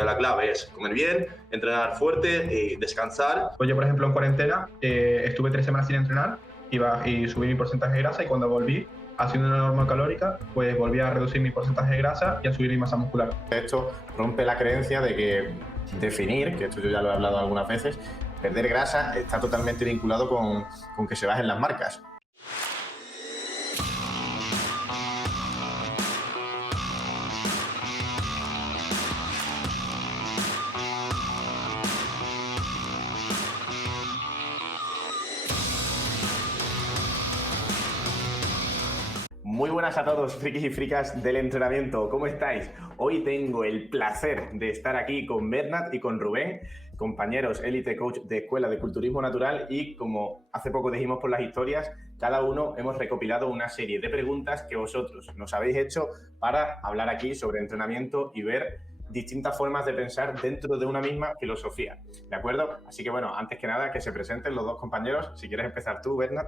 que la clave es comer bien, entrenar fuerte, descansar. Pues yo, por ejemplo, en cuarentena estuve 3 semanas sin entrenar y subí mi porcentaje de grasa, y cuando volví, haciendo una norma calórica, pues volví a reducir mi porcentaje de grasa y a subir mi masa muscular. Esto rompe la creencia de que definir, que esto yo ya lo he hablado algunas veces, perder grasa está totalmente vinculado con que se bajen las marcas. Muy buenas a todos, frikis y fricas del entrenamiento. ¿Cómo estáis? Hoy tengo el placer de estar aquí con Bernat y con Rubén, compañeros Elite Coach de Escuela de Culturismo Natural, y como hace poco dijimos por las historias, cada uno hemos recopilado una serie de preguntas que vosotros nos habéis hecho para hablar aquí sobre entrenamiento y ver distintas formas de pensar dentro de una misma filosofía, ¿de acuerdo? Así que bueno, antes que nada, que se presenten los dos compañeros. Si quieres empezar tú, Bernat.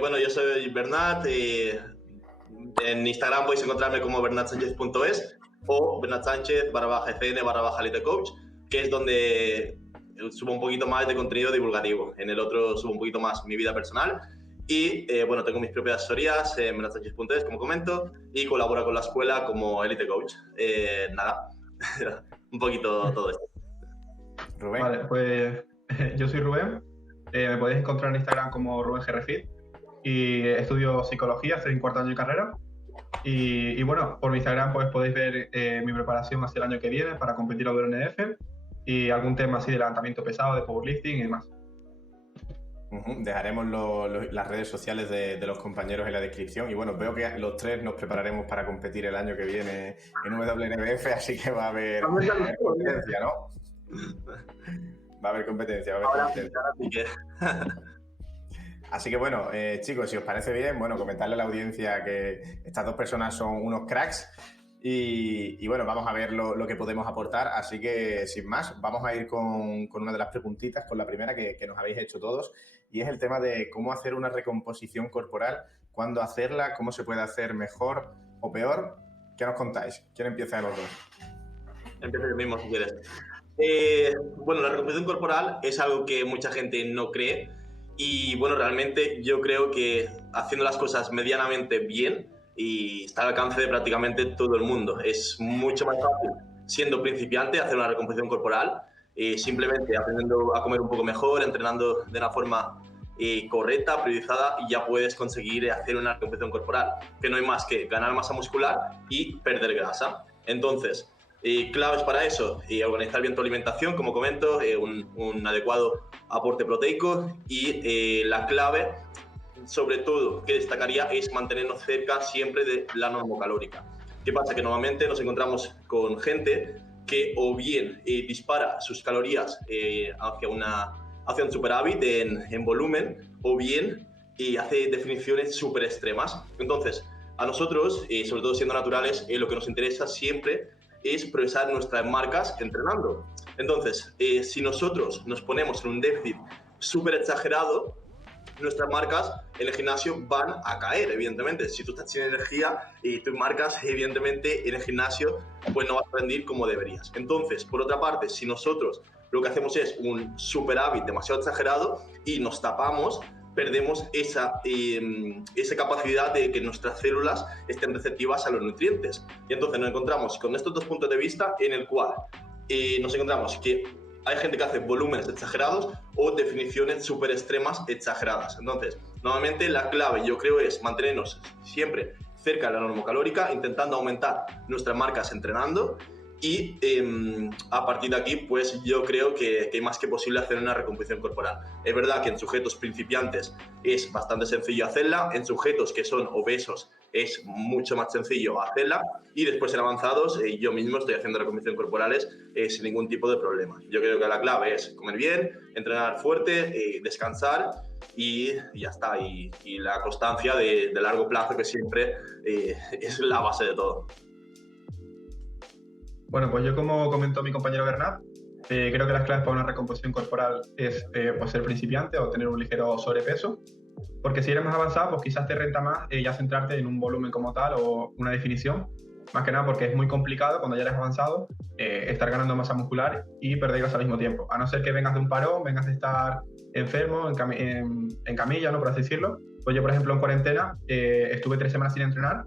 Bueno, yo soy Bernat. En Instagram podéis encontrarme como bernatsanchez.es o bernatsanchez_cn/elitecoach, que es donde subo un poquito más de contenido divulgativo. En el otro subo un poquito más mi vida personal. Y bueno, tengo mis propias asesorías en bernatsanchez.es, como comento, y colaboro con la escuela como Elite Coach. Nada, un poquito todo esto. Rubén. Vale, pues yo soy Rubén. Me podéis encontrar en Instagram como RubenGRFit, y estudio psicología, estoy en cuarto año de carrera. Y bueno, por mi Instagram pues podéis ver mi preparación hacia el año que viene para competir a WNF y algún tema así de levantamiento pesado, de powerlifting y demás. Dejaremos las redes sociales de los compañeros en la descripción. Y bueno, veo que los tres nos prepararemos para competir el año que viene en WNBF, así que va a haber competencia, ¿no? Va a haber competencia, Así que bueno, chicos, si os parece bien, bueno, comentarle a la audiencia que estas dos personas son unos cracks y bueno, vamos a ver lo que podemos aportar. Así que, sin más, vamos a ir con una de las preguntitas, con la primera que nos habéis hecho todos, y es el tema de cómo hacer una recomposición corporal, cuándo hacerla, cómo se puede hacer mejor o peor. ¿Qué nos contáis? ¿Quién empieza de los dos? Empieza yo mismo, si quieres. Bueno, la recomposición corporal es algo que mucha gente no cree. Y bueno, realmente yo creo que haciendo las cosas medianamente bien y está al alcance de prácticamente todo el mundo. Es mucho más fácil, siendo principiante, hacer una recomposición corporal, simplemente aprendiendo a comer un poco mejor, entrenando de una forma correcta, priorizada, y ya puedes conseguir hacer una recomposición corporal, que no hay más que ganar masa muscular y perder grasa. Entonces, claves para eso, organizar bien tu alimentación, como comento, un adecuado aporte proteico, y la clave, sobre todo, que destacaría es mantenernos cerca siempre de la normocalórica. ¿Qué pasa? Que normalmente nos encontramos con gente que o bien dispara sus calorías hacia un superávit en volumen, o bien hace definiciones súper extremas. Entonces, a nosotros, sobre todo siendo naturales, lo que nos interesa siempre es progresar nuestras marcas entrenando. Entonces, si nosotros nos ponemos en un déficit súper exagerado, nuestras marcas en el gimnasio van a caer, evidentemente. Si tú estás sin energía y tus marcas, evidentemente, en el gimnasio, pues no vas a rendir como deberías. Entonces, por otra parte, si nosotros lo que hacemos es un superávit demasiado exagerado y nos tapamos, perdemos esa capacidad de que nuestras células estén receptivas a los nutrientes. Y entonces nos encontramos con estos dos puntos de vista, en el cual nos encontramos que hay gente que hace volúmenes exagerados o definiciones súper extremas exageradas. Entonces, normalmente la clave, yo creo, es mantenernos siempre cerca de la normocalórica, intentando aumentar nuestras marcas entrenando, y a partir de aquí, pues yo creo que hay más que posible hacer una recomposición corporal. Es verdad que en sujetos principiantes es bastante sencillo hacerla, en sujetos que son obesos es mucho más sencillo hacerla, y después en avanzados yo mismo estoy haciendo recomposición corporales sin ningún tipo de problema. Yo creo que la clave es comer bien, entrenar fuerte, descansar, y ya está. Y la constancia de largo plazo, que siempre es la base de todo. Bueno, pues yo, como comentó mi compañero Bernat, creo que las claves para una recomposición corporal es pues ser principiante o tener un ligero sobrepeso, porque si eres más avanzado, pues quizás te renta más ya centrarte en un volumen como tal o una definición, más que nada porque es muy complicado cuando ya eres avanzado estar ganando masa muscular y perder grasa al mismo tiempo. A no ser que vengas de un parón, vengas de estar enfermo, en camilla, ¿no? Por así decirlo. Pues yo, por ejemplo, en cuarentena estuve 3 semanas sin entrenar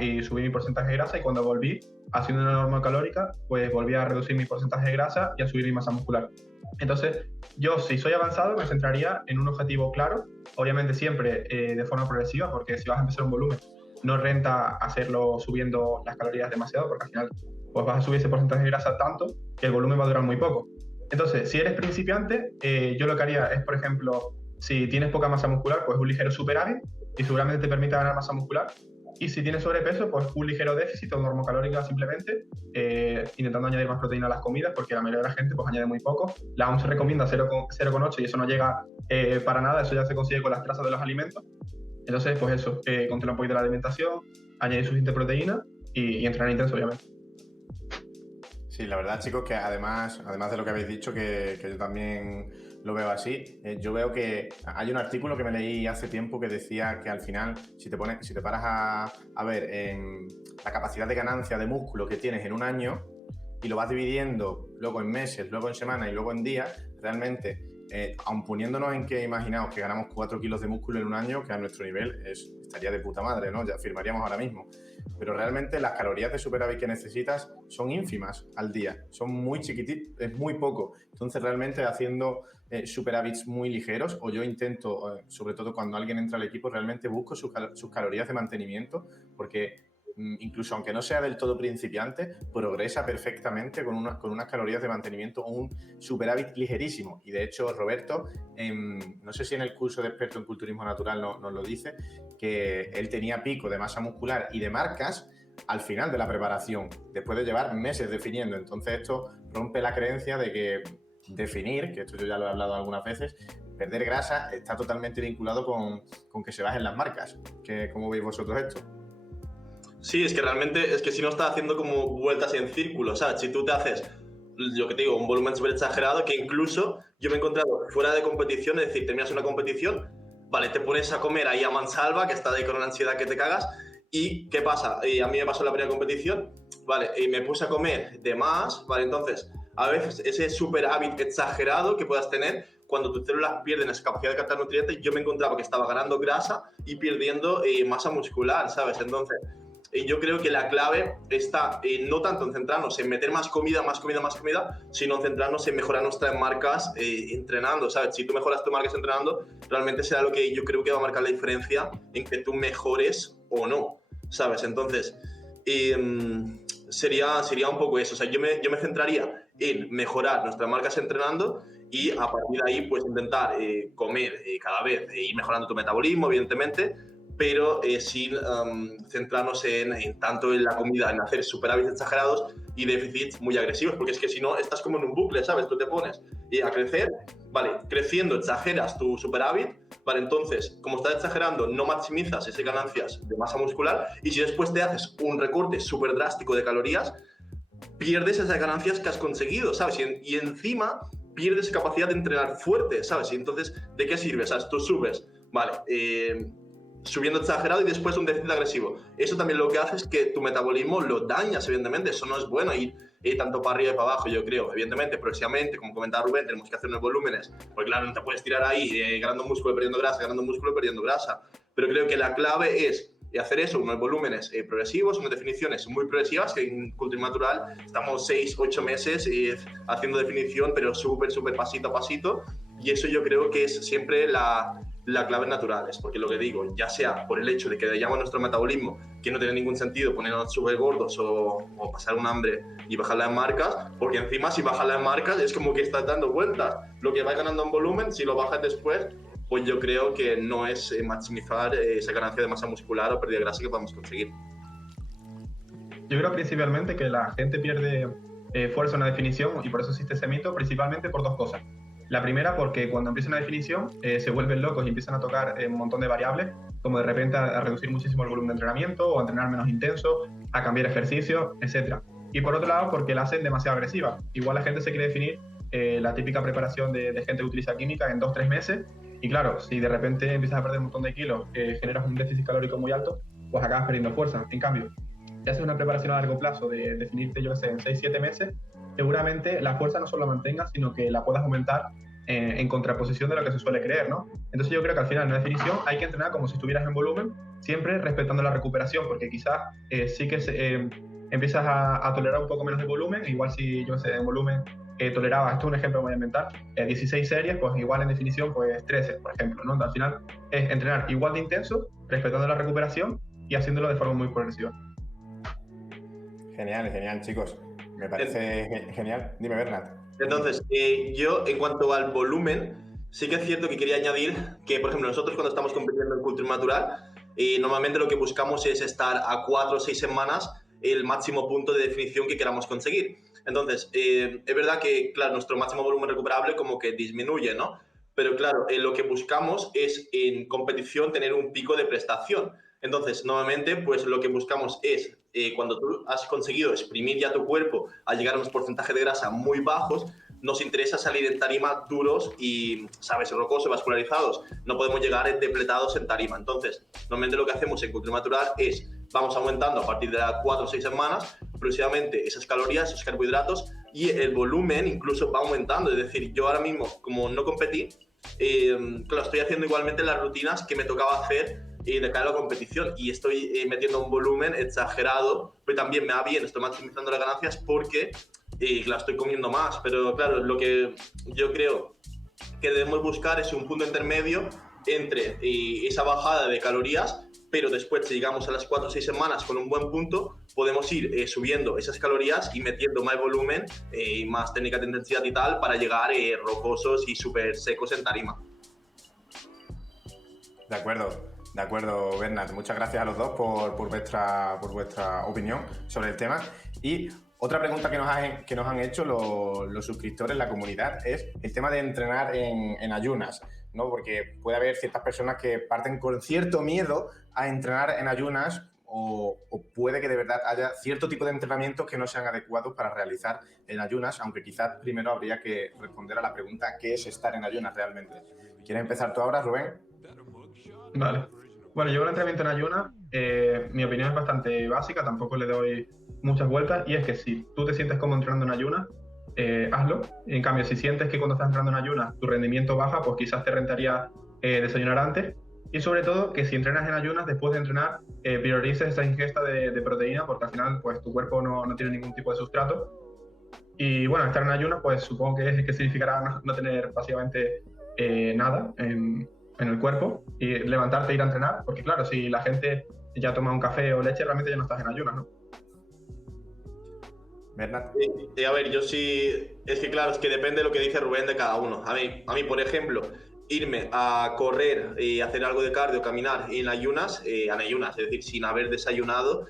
y subí mi porcentaje de grasa, y cuando volví, haciendo una norma calórica, pues volví a reducir mi porcentaje de grasa y a subir mi masa muscular. Entonces, yo, si soy avanzado, me centraría en un objetivo claro, obviamente siempre de forma progresiva, porque si vas a empezar un volumen, no renta hacerlo subiendo las calorías demasiado, porque al final pues vas a subir ese porcentaje de grasa tanto que el volumen va a durar muy poco. Entonces, si eres principiante, yo lo que haría es, por ejemplo, si tienes poca masa muscular, pues un ligero superávit y seguramente te permita ganar masa muscular. Y si tienes sobrepeso, pues un ligero déficit o normocalórica simplemente, intentando añadir más proteína a las comidas, porque la mayoría de la gente pues añade muy poco. La OMS recomienda 0,8 y eso no llega para nada, eso ya se consigue con las trazas de los alimentos. Entonces, pues eso, controlar un poquito la alimentación, añadir suficiente proteína y entrenar intenso, obviamente. Sí, la verdad, chicos, que además de lo que habéis dicho, que yo también lo veo así, yo veo que hay un artículo que me leí hace tiempo que decía que al final, si te paras a ver la capacidad de ganancia de músculo que tienes en un año y lo vas dividiendo luego en meses, luego en semanas y luego en días, realmente, aun poniéndonos en que imaginaos que ganamos 4 kilos de músculo en un año, que a nuestro nivel estaría de puta madre, ¿no? Ya firmaríamos ahora mismo. Pero realmente las calorías de superávit que necesitas son ínfimas al día, son muy chiquititas, es muy poco. Entonces realmente haciendo superávits muy ligeros, o yo intento, sobre todo cuando alguien entra al equipo, realmente busco sus calorías de mantenimiento, porque incluso aunque no sea del todo principiante, progresa perfectamente con unas calorías de mantenimiento o un superávit ligerísimo. Y de hecho, Roberto, no sé si en el curso de experto en culturismo natural nos lo dice, que él tenía pico de masa muscular y de marcas al final de la preparación, después de llevar meses definiendo. Entonces esto rompe la creencia de que definir, que esto yo ya lo he hablado algunas veces, perder grasa está totalmente vinculado con que se bajen las marcas. ¿Cómo veis vosotros esto? Sí, es que realmente, es que si no estás haciendo como vueltas en círculo, ¿sabes? Si tú te haces, yo que te digo, un volumen súper exagerado, que incluso yo me he encontrado fuera de competición, es decir, terminas una competición, vale, te pones a comer ahí a mansalva, que estás ahí con una ansiedad que te cagas, y ¿qué pasa? A mí me pasó en la primera competición, vale, y me puse a comer de más, vale, entonces, a veces ese superávit exagerado que puedas tener, cuando tus células pierden esa capacidad de captar nutrientes, yo me encontraba que estaba ganando grasa y perdiendo masa muscular, ¿sabes? Entonces, yo creo que la clave está no tanto en centrarnos en meter más comida, sino en centrarnos en mejorar nuestras marcas entrenando, ¿sabes? Si tú mejoras tus marcas entrenando, realmente será lo que yo creo que va a marcar la diferencia en que tú mejores o no, ¿sabes? Entonces, sería un poco eso. O sea, yo me centraría en mejorar nuestras marcas entrenando y a partir de ahí, pues intentar comer cada vez, ir mejorando tu metabolismo, evidentemente, pero sin centrarnos en tanto en la comida, en hacer superávits exagerados y déficits muy agresivos, porque es que si no, estás como en un bucle, ¿sabes? Tú te pones a crecer, vale, creciendo exageras tu superávit, vale, entonces, como estás exagerando, no maximizas esas ganancias de masa muscular, y si después te haces un recorte súper drástico de calorías, pierdes esas ganancias que has conseguido, ¿sabes? Y encima pierdes capacidad de entrenar fuerte, ¿sabes? Y entonces, ¿de qué sirve? ¿Sabes? Tú subes, vale, subiendo exagerado y después un déficit agresivo. Eso también lo que hace es que tu metabolismo lo dañas, evidentemente. Eso no es bueno ir tanto para arriba y para abajo, yo creo. Evidentemente, próximamente, como comentaba Rubén, tenemos que hacer unos volúmenes, porque claro, no te puedes tirar ahí ganando músculo, perdiendo grasa, ganando músculo, perdiendo grasa. Pero creo que la clave es hacer eso, unos volúmenes progresivos, unas definiciones muy progresivas, que en culturismo natural estamos 6-8 meses haciendo definición, pero súper pasito a pasito, y eso yo creo que es siempre la clave natural, es porque lo que digo, ya sea por el hecho de que dañamos nuestro metabolismo, que no tiene ningún sentido ponernos súper gordos o pasar un hambre y bajar las marcas, porque encima si bajas las marcas es como que estás dando vueltas. Lo que vas ganando en volumen, si lo bajas después, pues yo creo que no es maximizar esa ganancia de masa muscular o pérdida de grasa que podemos conseguir. Yo creo principalmente que la gente pierde fuerza en la definición, y por eso existe ese mito, principalmente por dos cosas. La primera, porque cuando empiezan la definición se vuelven locos y empiezan a tocar un montón de variables, como de repente a reducir muchísimo el volumen de entrenamiento o a entrenar menos intenso, a cambiar ejercicios, etc. Y por otro lado, porque la hacen demasiado agresiva. Igual la gente se quiere definir la típica preparación de gente que utiliza química en 2-3 meses, y claro, si de repente empiezas a perder un montón de kilos, generas un déficit calórico muy alto, pues acabas perdiendo fuerza. En cambio, si haces una preparación a largo plazo de definirte, yo qué sé, en 6-7 meses, seguramente la fuerza no solo la mantengas, sino que la puedas aumentar en contraposición de lo que se suele creer, ¿no? Entonces yo creo que al final en una definición hay que entrenar como si estuvieras en volumen, siempre respetando la recuperación, porque quizás sí que empiezas a tolerar un poco menos de volumen, igual si, yo qué sé, en volumen tolerabas, esto es un ejemplo que voy a inventar, 16 series, pues igual en definición, pues 13, por ejemplo, ¿no? Al final es entrenar igual de intenso, respetando la recuperación y haciéndolo de forma muy progresiva. Genial, genial, chicos. Me parece genial. Dime, Bernat. Entonces, yo en cuanto al volumen, sí que es cierto que quería añadir que, por ejemplo, nosotros cuando estamos compitiendo en Culturismo Natural, normalmente lo que buscamos es estar a 4 o 6 semanas el máximo punto de definición que queramos conseguir. Entonces, es verdad que, claro, nuestro máximo volumen recuperable como que disminuye, ¿no? Pero claro, lo que buscamos es en competición tener un pico de prestación. Entonces, normalmente, pues lo que buscamos es, cuando tú has conseguido exprimir ya tu cuerpo a llegar a unos porcentajes de grasa muy bajos, nos interesa salir en tarima duros y, ¿sabes?, rocosos, vascularizados. No podemos llegar depletados en tarima. Entonces, normalmente lo que hacemos en Culturismo Natural es, vamos aumentando a partir de las 4 o 6 semanas, progresivamente esas calorías, esos carbohidratos, y el volumen incluso va aumentando. Es decir, yo ahora mismo, como no competí, claro, estoy haciendo igualmente las rutinas que me tocaba hacer de cara a la competición y estoy metiendo un volumen exagerado, pero también me va bien, estoy maximizando las ganancias porque claro, estoy comiendo más, pero claro, lo que yo creo que debemos buscar es un punto intermedio entre esa bajada de calorías, pero después, si llegamos a las 4 o 6 semanas con un buen punto, podemos ir subiendo esas calorías y metiendo más volumen y más técnicas de intensidad y tal para llegar rocosos y súper secos en tarima. De acuerdo, Bernat. Muchas gracias a los dos por vuestra opinión sobre el tema. Y otra pregunta que nos han hecho los suscriptores, la comunidad, es el tema de entrenar en ayunas, ¿no? Porque puede haber ciertas personas que parten con cierto miedo a entrenar en ayunas o puede que de verdad haya cierto tipo de entrenamientos que no sean adecuados para realizar en ayunas, aunque quizás primero habría que responder a la pregunta ¿qué es estar en ayunas realmente? ¿Quieres empezar tú ahora, Rubén? Vale. Bueno, yo el entrenamiento en ayunas, mi opinión es bastante básica, tampoco le doy muchas vueltas, y es que si tú te sientes como entrenando en ayunas, hazlo. En cambio, si sientes que cuando estás entrando en ayunas tu rendimiento baja, pues quizás te rentaría desayunar antes. Y sobre todo, que si entrenas en ayunas, después de entrenar, priorices esa ingesta de proteína, porque al final pues, tu cuerpo no tiene ningún tipo de sustrato. Y bueno, estar en ayunas, pues supongo que significará no tener básicamente nada en el cuerpo y levantarte e ir a entrenar, porque claro, si la gente ya toma un café o leche, realmente ya no estás en ayunas, ¿no? Bernat. A ver, yo sí, es que claro, es que depende de lo que dice Rubén de cada uno. A mí por ejemplo, irme a correr y hacer algo de cardio, caminar en ayunas, es decir, sin haber desayunado,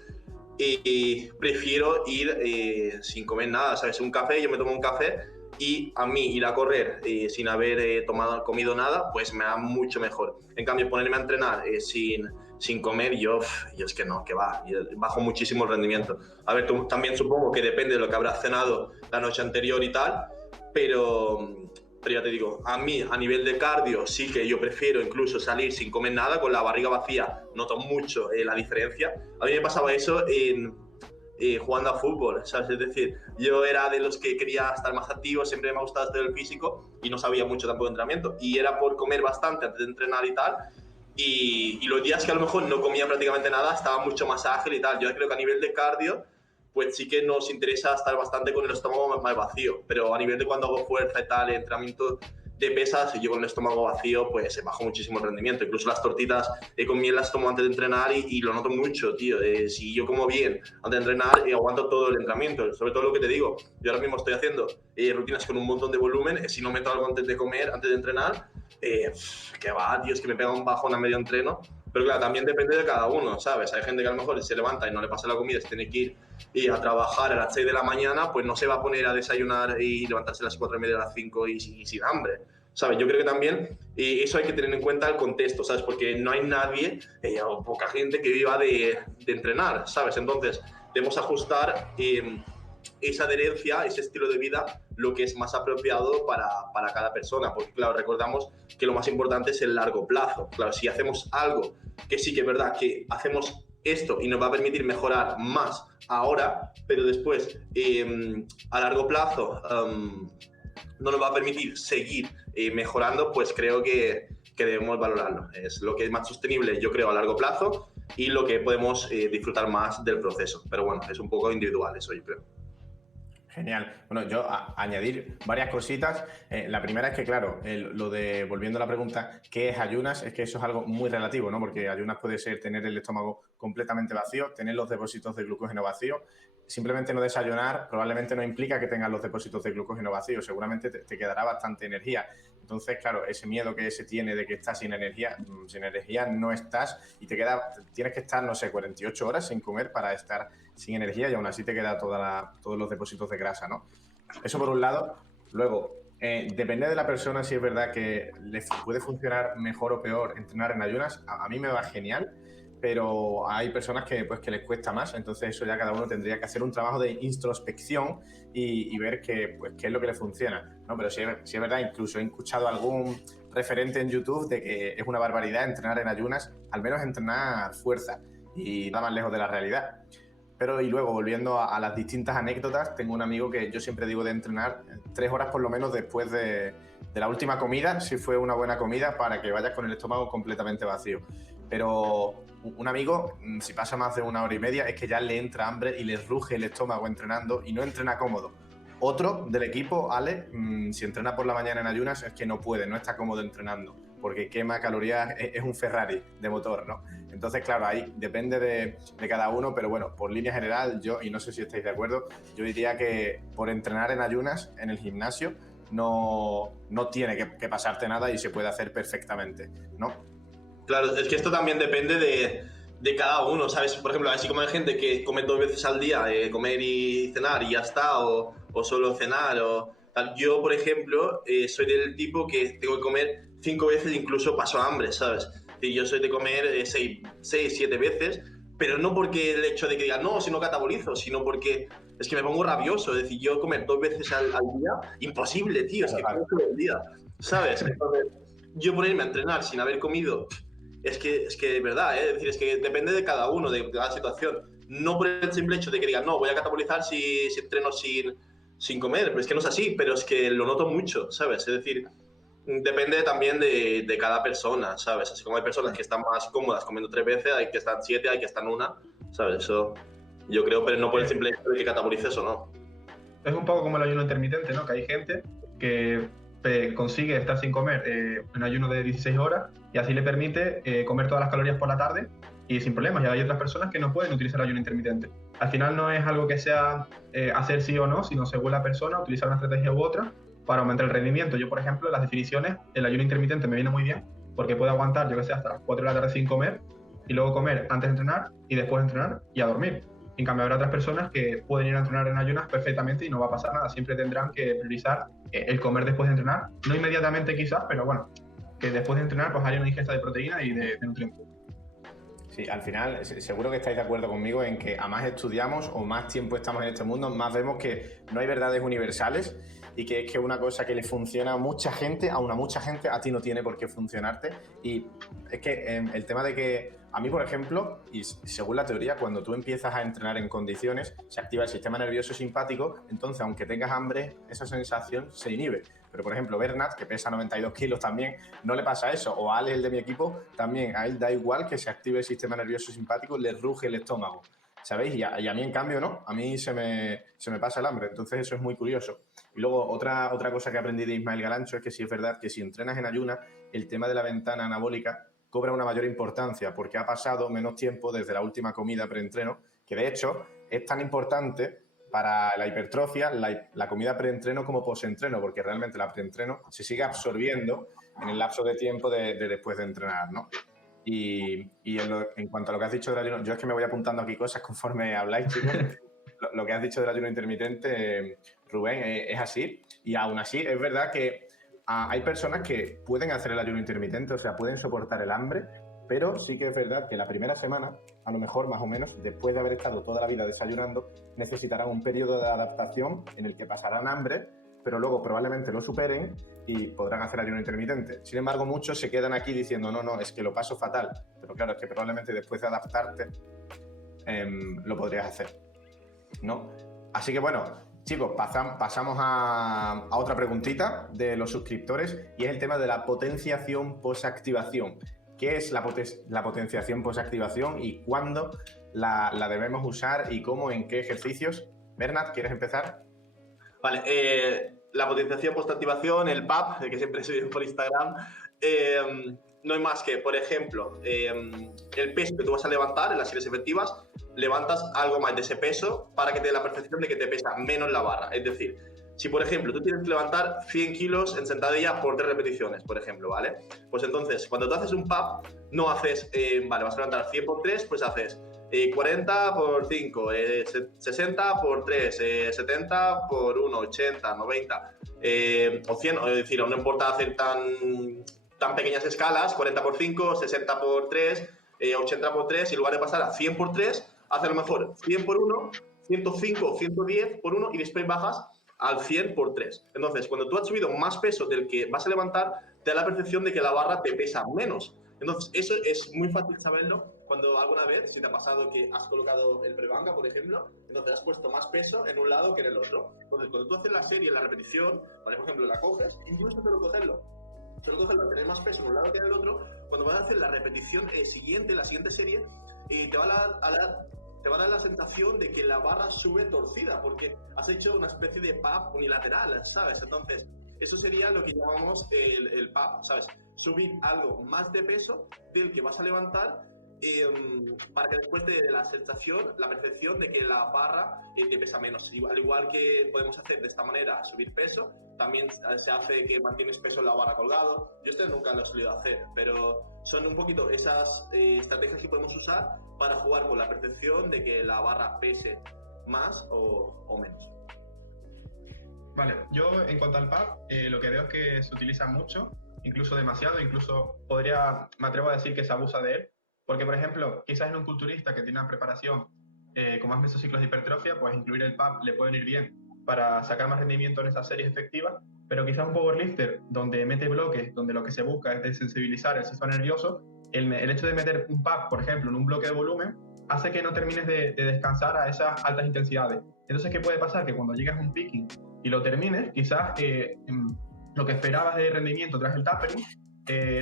prefiero ir sin comer nada, ¿sabes? Un café, yo me tomo un café y a mí ir a correr sin haber comido nada, pues me da mucho mejor. En cambio, ponerme a entrenar sin comer, yo es que no, que va, bajo muchísimo el rendimiento. A ver, tú también supongo que depende de lo que habrás cenado la noche anterior y tal, pero ya te digo, a mí a nivel de cardio sí que yo prefiero incluso salir sin comer nada, con la barriga vacía noto mucho la diferencia. A mí me pasaba eso jugando a fútbol, ¿sabes? Es decir, yo era de los que quería estar más activo, siempre me ha gustado hacer el físico y no sabía mucho tampoco de entrenamiento y era por comer bastante antes de entrenar y tal. Y los días que a lo mejor no comía prácticamente nada, estaba mucho más ágil y tal. Yo creo que a nivel de cardio, pues sí que nos interesa estar bastante con el estómago más vacío. Pero a nivel de cuando hago fuerza y tal, entrenamiento de pesas, y yo con el estómago vacío, pues bajo muchísimo el rendimiento. Incluso las tortitas con miel las tomo antes de entrenar y lo noto mucho, tío. Si yo como bien antes de entrenar, aguanto todo el entrenamiento. Sobre todo lo que te digo, yo ahora mismo estoy haciendo rutinas con un montón de volumen. Si no meto algo antes de comer, antes de entrenar, que va, tío, es que me pega un bajón a medio entreno. Pero claro, también depende de cada uno, ¿sabes? Hay gente que a lo mejor se levanta y no le pasa la comida, se tiene que ir a trabajar a las 6 de la mañana, pues no se va a poner a desayunar y levantarse a las 4:30 a las 5 y sin hambre, ¿sabes? Yo creo que también eso hay que tener en cuenta el contexto, ¿sabes? Porque no hay nadie o poca gente que viva de entrenar, ¿sabes? Entonces, debemos ajustar esa adherencia, ese estilo de vida, lo que es más apropiado para cada persona, porque claro, recordamos que lo más importante es el largo plazo. Claro, si hacemos algo que sí que es verdad que hacemos esto y nos va a permitir mejorar más ahora, pero después, a largo plazo, no nos va a permitir seguir mejorando, pues creo que debemos valorarlo. Es lo que es más sostenible, yo creo, a largo plazo y lo que podemos disfrutar más del proceso. Pero bueno, es un poco individual eso, yo creo. Genial. Bueno, yo añadir varias cositas. La primera es que, claro, lo de, volviendo a la pregunta, ¿qué es ayunas? Es que eso es algo muy relativo, ¿no? Porque ayunas puede ser tener el estómago completamente vacío, tener los depósitos de glucógeno vacíos. Simplemente no desayunar probablemente no implica que tengas los depósitos de glucógeno vacíos. Seguramente te quedará bastante energía. Entonces, claro, ese miedo que se tiene de que estás sin energía no estás y tienes que estar, no sé, 48 horas sin comer para estar sin energía y aún así te queda todos los depósitos de grasa, ¿no? Eso por un lado. Luego, depende de la persona si es verdad que les puede funcionar mejor o peor entrenar en ayunas. A mí me va genial, pero hay personas que les cuesta más, entonces eso ya cada uno tendría que hacer un trabajo de introspección y ver qué es lo que le funciona, ¿no? Pero si es verdad, incluso he escuchado algún referente en YouTube de que es una barbaridad entrenar en ayunas, al menos entrenar fuerza, y nada más lejos de la realidad. Pero y luego, volviendo a las distintas anécdotas, tengo un amigo que yo siempre digo de entrenar 3 horas por lo menos después de la última comida, si fue una buena comida, para que vayas con el estómago completamente vacío. Pero un amigo, si pasa más de 1 hora y media, es que ya le entra hambre y le ruge el estómago entrenando y no entrena cómodo. Otro del equipo, Ale, si entrena por la mañana en ayunas, es que no puede, no está cómodo entrenando, porque quema calorías, es un Ferrari de motor, ¿no? Entonces, claro, ahí depende de cada uno, pero bueno, por línea general, yo, y no sé si estáis de acuerdo, yo diría que por entrenar en ayunas en el gimnasio no tiene que pasarte nada y se puede hacer perfectamente, ¿no? Claro, es que esto también depende de cada uno, ¿sabes? Por ejemplo, así como hay gente que come 2 veces al día, comer y cenar y ya está, o solo cenar, o tal. Yo, por ejemplo, soy del tipo que tengo que comer 5 veces, incluso paso hambre, ¿sabes? Y yo soy de comer 6, 7 veces, pero no porque el hecho de que diga no, si no catabolizo, sino porque es que me pongo rabioso. Es decir, yo comer 2 veces al día, imposible, tío, es que como todo el día, ¿sabes? Entonces, yo ponerme a entrenar sin haber comido, es que de verdad, es decir, es que depende de cada uno, de cada situación. No por el simple hecho de que digan, no, voy a catabolizar si entreno sin comer, pero es que no es así, pero es que lo noto mucho, ¿sabes? Es decir, depende también de cada persona, ¿sabes? Así como hay personas que están más cómodas comiendo 3 veces, hay que estar 7, hay que estar 1, ¿sabes? Eso yo creo, pero no por el simple hecho de que catabolices o no. Es un poco como el ayuno intermitente, ¿no? Que hay gente que consigue estar sin comer en ayuno de 16 horas y así le permite comer todas las calorías por la tarde y sin problemas. Y hay otras personas que no pueden utilizar ayuno intermitente. Al final no es algo que sea hacer sí o no, sino según la persona, utilizar una estrategia u otra para aumentar el rendimiento. Yo, por ejemplo, en las definiciones, el ayuno intermitente me viene muy bien porque puedo aguantar, yo que sé, hasta las 4 de la tarde sin comer y luego comer antes de entrenar y después de entrenar y a dormir. En cambio, habrá otras personas que pueden ir a entrenar en ayunas perfectamente y no va a pasar nada. Siempre tendrán que priorizar el comer después de entrenar. No inmediatamente quizás, pero bueno, que después de entrenar pues haya una ingesta de proteína y de nutrientes. Sí, al final seguro que estáis de acuerdo conmigo en que a más estudiamos o más tiempo estamos en este mundo, más vemos que no hay verdades universales y que es que una cosa que le funciona a mucha gente, a ti no tiene por qué funcionarte. Y es que el tema de que a mí, por ejemplo, y según la teoría, cuando tú empiezas a entrenar en condiciones, se activa el sistema nervioso simpático, entonces aunque tengas hambre, esa sensación se inhibe. Pero, por ejemplo, Bernat, que pesa 92 kilos también, no le pasa eso. O a Ale, el de mi equipo, también a él da igual que se active el sistema nervioso simpático, le ruge el estómago, ¿sabéis? Y a mí, en cambio, no. A mí se me pasa el hambre. Entonces, eso es muy curioso. Y luego, otra cosa que aprendí de Ismael Galancho es que sí es verdad que si entrenas en ayunas, el tema de la ventana anabólica cobra una mayor importancia porque ha pasado menos tiempo desde la última comida preentreno, que de hecho es tan importante para la hipertrofia la comida preentreno como postentreno, porque realmente la preentreno se sigue absorbiendo en el lapso de tiempo de después de entrenar, ¿no? Y en cuanto a lo que has dicho del ayuno, yo es que me voy apuntando aquí cosas conforme habláis, chicos. Lo que has dicho del ayuno intermitente, Rubén, es así. Y aún así, es verdad que hay personas que pueden hacer el ayuno intermitente, o sea, pueden soportar el hambre, pero sí que es verdad que la primera semana, a lo mejor más o menos, después de haber estado toda la vida desayunando, necesitarán un periodo de adaptación en el que pasarán hambre, pero luego probablemente lo superen y podrán hacer ayuno intermitente. Sin embargo, muchos se quedan aquí diciendo, no, es que lo paso fatal. Pero claro, es que probablemente después de adaptarte lo podrías hacer, ¿no? Así que bueno, chicos, pasamos a otra preguntita de los suscriptores y es el tema de la potenciación posactivación. ¿Qué es la potenciación posactivación y cuándo la debemos usar y cómo, en qué ejercicios? Bernat, ¿quieres empezar? Vale, la potenciación postactivación, el PAP, el que siempre subimos por Instagram, no hay más que, por ejemplo, el peso que tú vas a levantar en las series efectivas, levantas algo más de ese peso para que te dé la percepción de que te pesa menos la barra. Es decir, si por ejemplo tú tienes que levantar 100 kilos en sentadilla por 3 repeticiones, por ejemplo, ¿vale? Pues entonces, cuando tú haces un PAP, no haces, vale, vas a levantar 100 por 3, pues haces 40 por 5, 60 por 3, 70 por 1, 80, 90 o 100, es decir, no importa hacer tan pequeñas escalas, 40 por 5, 60 por 3, 80 por 3, y en lugar de pasar a 100 por 3, hace a lo mejor 100 por 1, 105 o 110 por 1 y después bajas al 100 por 3. Entonces, cuando tú has subido más peso del que vas a levantar, te da la percepción de que la barra te pesa menos. Entonces, eso es muy fácil saberlo cuando alguna vez, si te ha pasado que has colocado el prebanca, por ejemplo, entonces has puesto más peso en un lado que en el otro. Entonces, cuando tú haces la serie, la repetición, ¿vale? Por ejemplo, la coges, incluso solo cogerlo, tener más peso en un lado que en el otro, cuando vas a hacer la repetición siguiente, la siguiente serie, te va a dar la sensación de que la barra sube torcida, porque has hecho una especie de PAP unilateral, ¿sabes? Entonces, eso sería lo que llamamos el PAP, ¿sabes? Subir algo más de peso del que vas a levantar para que después te dé la sensación, la percepción de que la barra te pesa menos. Al igual que podemos hacer de esta manera, subir peso, también se hace que mantienes peso en la barra colgado. Yo nunca lo he solido hacer, pero son un poquito esas estrategias que podemos usar para jugar con la percepción de que la barra pese más o menos. Vale, yo en cuanto al PAP, lo que veo es que se utiliza mucho, incluso demasiado, incluso me atrevo a decir que se abusa de él, porque por ejemplo, quizás en un culturista que tiene una preparación con más mesociclos de hipertrofia, pues incluir el PAP le puede venir bien para sacar más rendimiento en esas series efectivas, pero quizás un powerlifter donde mete bloques, donde lo que se busca es desensibilizar el sistema nervioso, el hecho de meter un PAP, por ejemplo, en un bloque de volumen, hace que no termines de descansar a esas altas intensidades. Entonces, ¿qué puede pasar? Que cuando llegas a un picking y lo termines, quizás lo que esperabas de rendimiento tras el tapering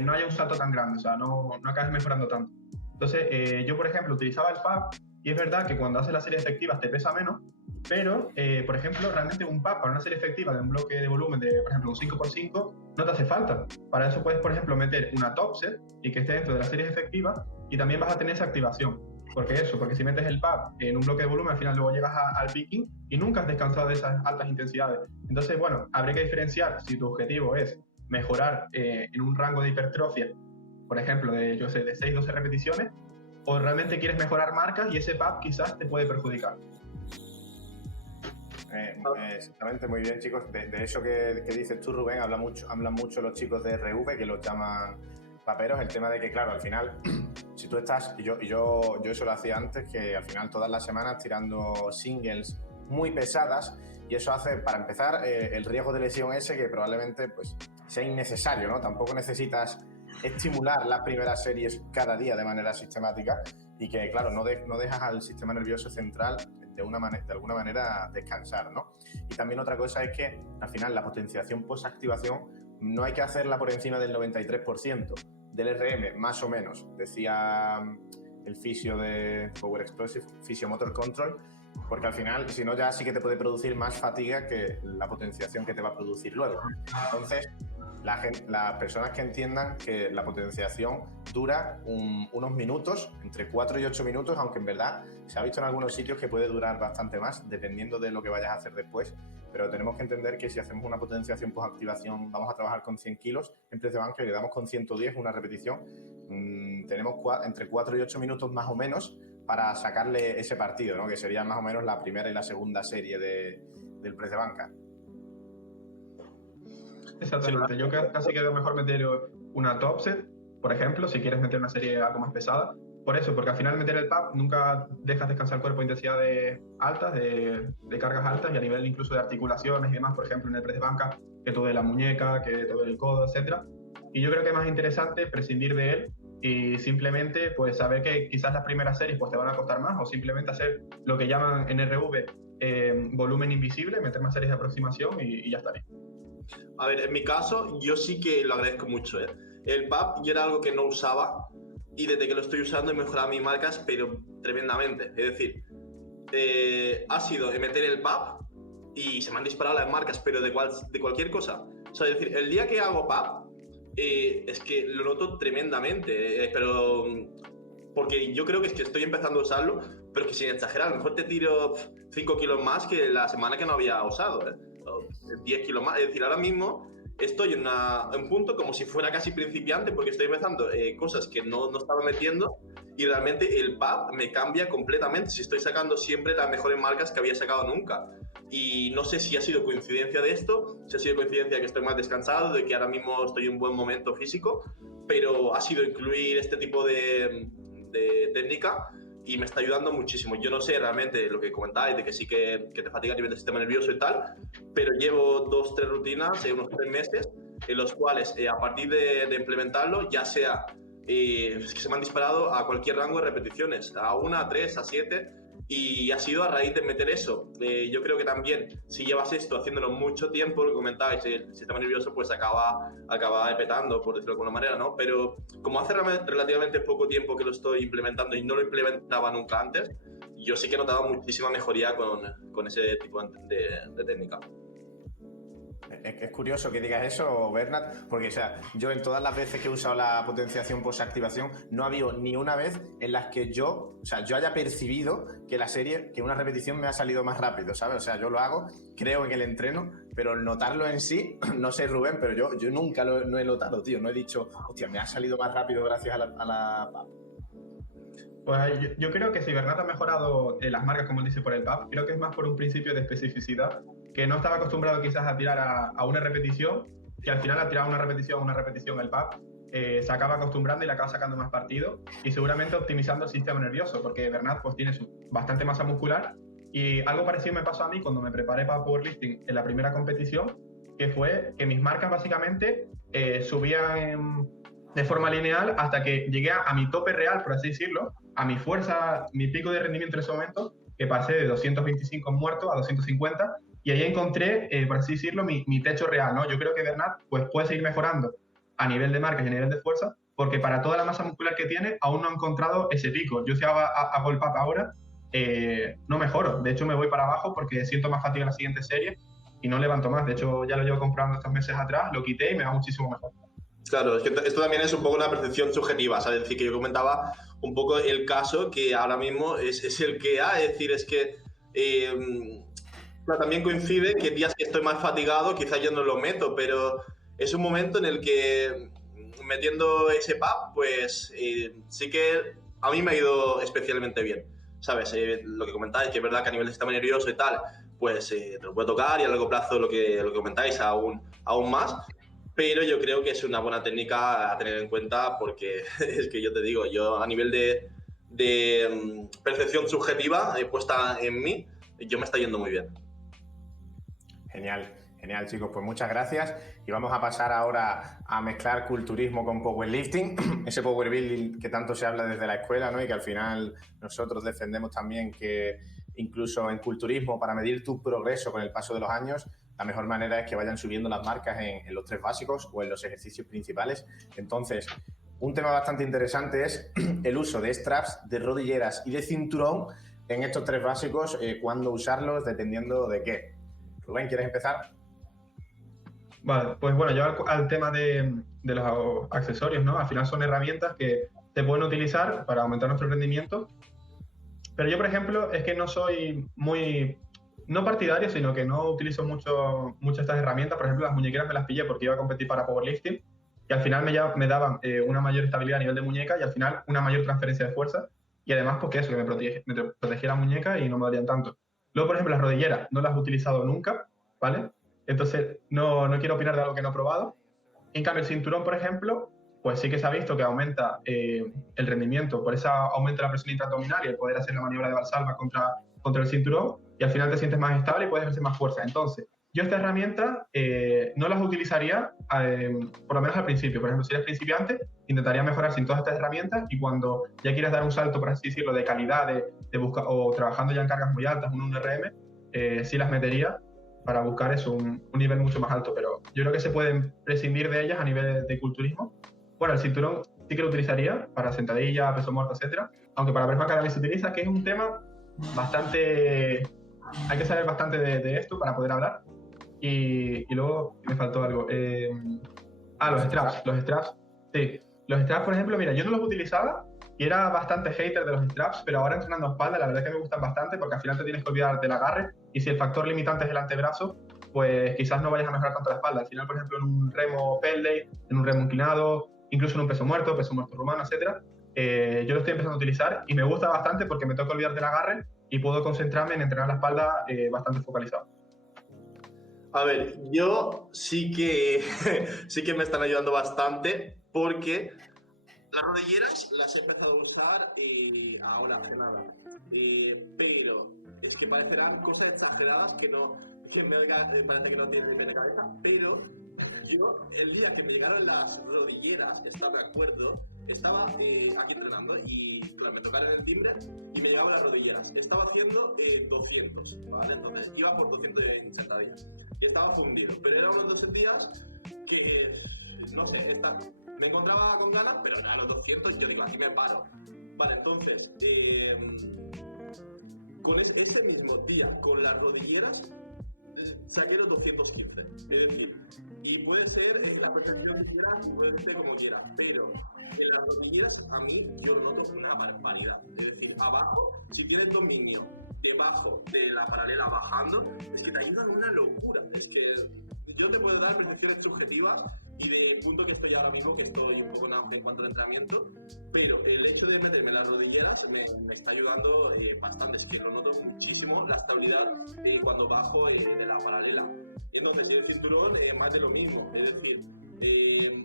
no haya un salto tan grande, o sea, no acabes mejorando tanto. Entonces, yo, por ejemplo, utilizaba el PAP y es verdad que cuando haces las series efectivas te pesa menos, pero, por ejemplo, realmente un PAP para una serie efectiva de un bloque de volumen de, por ejemplo, un 5x5, no te hace falta. Para eso puedes, por ejemplo, meter una top set y que esté dentro de las series efectivas y también vas a tener esa activación. Porque si metes el PAP en un bloque de volumen, al final luego llegas al picking y nunca has descansado de esas altas intensidades. Entonces, bueno, habría que diferenciar si tu objetivo es mejorar en un rango de hipertrofia, por ejemplo, de 6-12 repeticiones, o realmente quieres mejorar marcas y ese PAP quizás te puede perjudicar. Exactamente, muy bien, chicos. De eso que dices tú, Rubén, hablan mucho los chicos de RV, que los llaman paperos, el tema de que, claro, al final, si tú estás, yo eso lo hacía antes, que al final todas las semanas tirando singles muy pesadas, y eso hace, para empezar, el riesgo de lesión ese que probablemente pues sea innecesario, ¿no? Tampoco necesitas estimular las primeras series cada día de manera sistemática y que, claro, no dejas al sistema nervioso central de alguna manera descansar, ¿no? Y también otra cosa es que, al final, la potenciación posactivación no hay que hacerla por encima del 93% del RM, más o menos, decía el fisio de Power Explosive, Physio Motor Control, porque al final, si no, ya sí que te puede producir más fatiga que la potenciación que te va a producir luego. Entonces, las personas que entiendan que la potenciación dura unos minutos, entre 4 y 8 minutos, aunque en verdad se ha visto en algunos sitios que puede durar bastante más, dependiendo de lo que vayas a hacer después. Pero tenemos que entender que si hacemos una potenciación posactivación, vamos a trabajar con 100 kilos en press de banca y le damos con 110 una repetición, tenemos entre 4 y 8 minutos más o menos para sacarle ese partido, ¿no? Que sería más o menos la primera y la segunda serie del press de banca. Exactamente, yo casi que veo mejor meter una top set, por ejemplo, si quieres meter una serie algo más pesada, por eso, porque al final meter el PAP nunca dejas descansar el cuerpo a intensidades altas, de cargas altas y a nivel incluso de articulaciones y demás, por ejemplo en el press de banca, que todo de la muñeca, que todo el codo, etcétera. Y yo creo que es más interesante prescindir de él y simplemente pues saber que quizás las primeras series pues te van a costar más, o simplemente hacer lo que llaman en RV volumen invisible, meter más series de aproximación y ya estaría. A ver, en mi caso, yo sí que lo agradezco mucho, ¿eh? El PAP yo era algo que no usaba y desde que lo estoy usando he mejorado mis marcas, pero tremendamente. Es decir, ha sido de meter el PAP y se me han disparado las marcas, pero de cualquier cosa. O sea, es decir, el día que hago PAP, es que lo noto tremendamente, pero porque yo creo que es que estoy empezando a usarlo, pero que sin exagerar, a lo mejor te tiro 5 kilos más que la semana que no había usado, ¿eh? O 10 kilos más. Es decir, ahora mismo estoy en un punto como si fuera casi principiante porque estoy empezando cosas que no estaba metiendo y realmente el PAP me cambia completamente. Si estoy sacando siempre las mejores marcas que había sacado nunca. Y no sé si ha sido coincidencia de esto, si ha sido coincidencia que estoy más descansado, de que ahora mismo estoy en un buen momento físico, pero ha sido incluir este tipo de técnica y me está ayudando muchísimo. Yo no sé realmente lo que comentáis, de que sí que te fatiga a nivel del sistema nervioso y tal, pero llevo 2-3 rutinas en unos 3 meses en los cuales a partir de implementarlo, ya sea es que se me han disparado a cualquier rango de repeticiones, a 1, a 3, a 7, y ha sido a raíz de meter eso. Yo creo que también, si llevas esto haciéndolo mucho tiempo, lo que comentáis, el sistema nervioso pues acaba petando, por decirlo de alguna manera, ¿no? Pero como hace relativamente poco tiempo que lo estoy implementando y no lo implementaba nunca antes, yo sí que he notado muchísima mejoría con ese tipo de técnica. Es curioso que digas eso, Bernat, porque o sea, yo en todas las veces que he usado la potenciación post-activación no ha habido ni una vez en las que yo haya percibido que la serie, que una repetición me ha salido más rápido, ¿sabes? O sea, yo lo hago, creo en el entreno, pero notarlo en sí, no sé Rubén, pero yo nunca no he notado, tío, no he dicho, hostia, me ha salido más rápido gracias a la PAP. Pues yo creo que si Bernat ha mejorado las marcas, como él dice, por el PAP, creo que es más por un principio de especificidad, que no estaba acostumbrado quizás a tirar a una repetición, que al final a tirar una repetición el PAP, se acaba acostumbrando y le acaba sacando más partido y seguramente optimizando el sistema nervioso, porque Bernat pues tiene bastante masa muscular y algo parecido me pasó a mí cuando me preparé para powerlifting en la primera competición, que fue que mis marcas básicamente subían de forma lineal hasta que llegué a mi tope real, por así decirlo, a mi fuerza, mi pico de rendimiento en ese momento, que pasé de 225 muertos a 250, y ahí encontré, por así decirlo, mi techo real, ¿no? Yo creo que Bernat pues, puede seguir mejorando a nivel de marcas y a nivel de fuerza, porque para toda la masa muscular que tiene, aún no ha encontrado ese pico. Yo si hago el PAP ahora, no mejoro. De hecho, me voy para abajo porque siento más fatiga en la siguiente serie y no levanto más. De hecho, ya lo llevo comprando estos meses atrás, lo quité y me va muchísimo mejor. Claro, es que esto también es un poco una percepción subjetiva, ¿sabes? Es decir, que yo comentaba un poco el caso que ahora mismo es el que hay, es decir, es que también coincide que días que estoy más fatigado, quizás yo no lo meto, pero es un momento en el que metiendo ese PAP, pues sí que a mí me ha ido especialmente bien, ¿sabes? Lo que comentáis, que es verdad que a nivel de sistema nervioso y tal, pues te lo puede tocar y a largo plazo lo que comentáis aún más. Pero yo creo que es una buena técnica a tener en cuenta porque es que yo te digo, yo a nivel de percepción subjetiva puesta en mí, yo me está yendo muy bien. Genial, genial chicos, pues muchas gracias y vamos a pasar ahora a mezclar culturismo con powerlifting, ese powerbuilding que tanto se habla desde la escuela, ¿no? Y que al final nosotros defendemos también que incluso en culturismo, para medir tu progreso con el paso de los años, la mejor manera es que vayan subiendo las marcas en los 3 básicos o en los ejercicios principales. Entonces, un tema bastante interesante es el uso de straps, de rodilleras y de cinturón en estos 3 básicos, cuándo usarlos, dependiendo de qué. Rubén, ¿quieres empezar? Vale, pues bueno, yo al tema de los accesorios, ¿no? Al final son herramientas que se pueden utilizar para aumentar nuestro rendimiento. Pero yo, por ejemplo, es que no soy muy... no partidario, sino que no utilizo mucho estas herramientas. Por ejemplo, las muñequeras me las pillé porque iba a competir para powerlifting y al final me daban una mayor estabilidad a nivel de muñeca y al final una mayor transferencia de fuerza y además porque eso, que me protegía la muñeca y no me dolían tanto. Luego, por ejemplo, las rodilleras no las he utilizado nunca, ¿vale? Entonces no quiero opinar de algo que no he probado. En cambio, el cinturón, por ejemplo, pues sí que se ha visto que aumenta el rendimiento, por eso aumenta la presión intraabdominal y el poder hacer la maniobra de Valsalva contra el cinturón, y al final te sientes más estable y puedes hacer más fuerza. Entonces, yo esta herramienta no las utilizaría, por lo menos al principio. Por ejemplo, si eres principiante, intentaría mejorar sin todas estas herramientas, y cuando ya quieras dar un salto, por así decirlo, de calidad, de buscar, o trabajando ya en cargas muy altas, un RM, sí las metería para buscar eso, un nivel mucho más alto. Pero yo creo que se pueden prescindir de ellas a nivel de culturismo. Bueno, el cinturón sí que lo utilizaría para sentadilla, peso muerto, etcétera, aunque para press banca también se utiliza, que es un tema bastante... Hay que saber bastante de esto para poder hablar. Y luego me faltó algo. Los straps. Sí. Los straps, por ejemplo, mira, yo no los utilizaba y era bastante hater de los straps, pero ahora entrenando espalda, la verdad es que me gustan bastante, porque al final te tienes que olvidar del agarre, y si el factor limitante es el antebrazo, pues quizás no vayas a mejorar tanto la espalda. Al final, por ejemplo, en un remo Pedley, en un remo inclinado, incluso en un peso muerto rumano, etcétera, yo lo estoy empezando a utilizar y me gusta bastante porque me toca olvidar del agarre y puedo concentrarme en entrenar la espalda bastante focalizado. A ver, yo sí que me están ayudando bastante, porque las rodilleras las he empezado a usar ahora hace nada. Pero es que parecerán cosas exageradas que parece que no tienen ni pena de cabeza, pero yo, el día que me llegaron las rodilleras, me acuerdo, estaba aquí entrenando y, claro, me tocaron el timbre y me llegaban las rodilleras. Estaba haciendo 200, ¿vale? Entonces, iba por 200 en sentadilla y estaba fundido. Pero era unos 2 días que, no sé, me encontraba con ganas, pero a los 200 yo digo, aquí me paro. Vale, entonces, con ese mismo día, con las rodilleras, saqué los 215. Es decir, y puede ser la percepción que quieras y puede ser como quieras, pero en las rodilleras a mí yo lo noto una barbaridad. Es decir, abajo, si tienes dominio debajo de la paralela bajando, es que te ayudan una locura. Es que yo te puedo dar percepciones subjetivas y de punto que estoy ahora mismo, que estoy un poco en auge en cuanto al entrenamiento, pero el hecho de meterme las rodilleras me está ayudando bastante. Es que lo noto muchísimo, la estabilidad cuando bajo de la paralela. Y entonces, el cinturón, más de lo mismo. Es decir,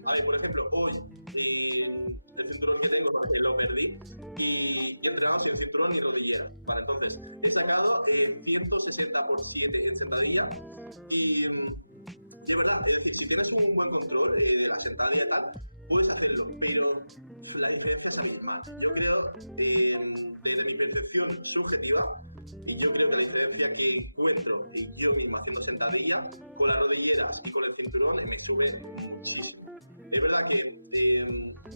a ver, por ejemplo, hoy el cinturón que tengo lo perdí y he entrenado sin cinturón ni rodillera. Vale, entonces, he sacado 160 por 7 en sentadilla y es verdad, es decir, si tienes un buen control de la sentadilla y tal, puedes hacerlo, pero la diferencia es abismal. Yo creo, desde mi percepción subjetiva, y yo creo que la diferencia que encuentro yo mismo haciendo sentadilla con las rodilleras y con el cinturón me sube muchísimo. Es verdad que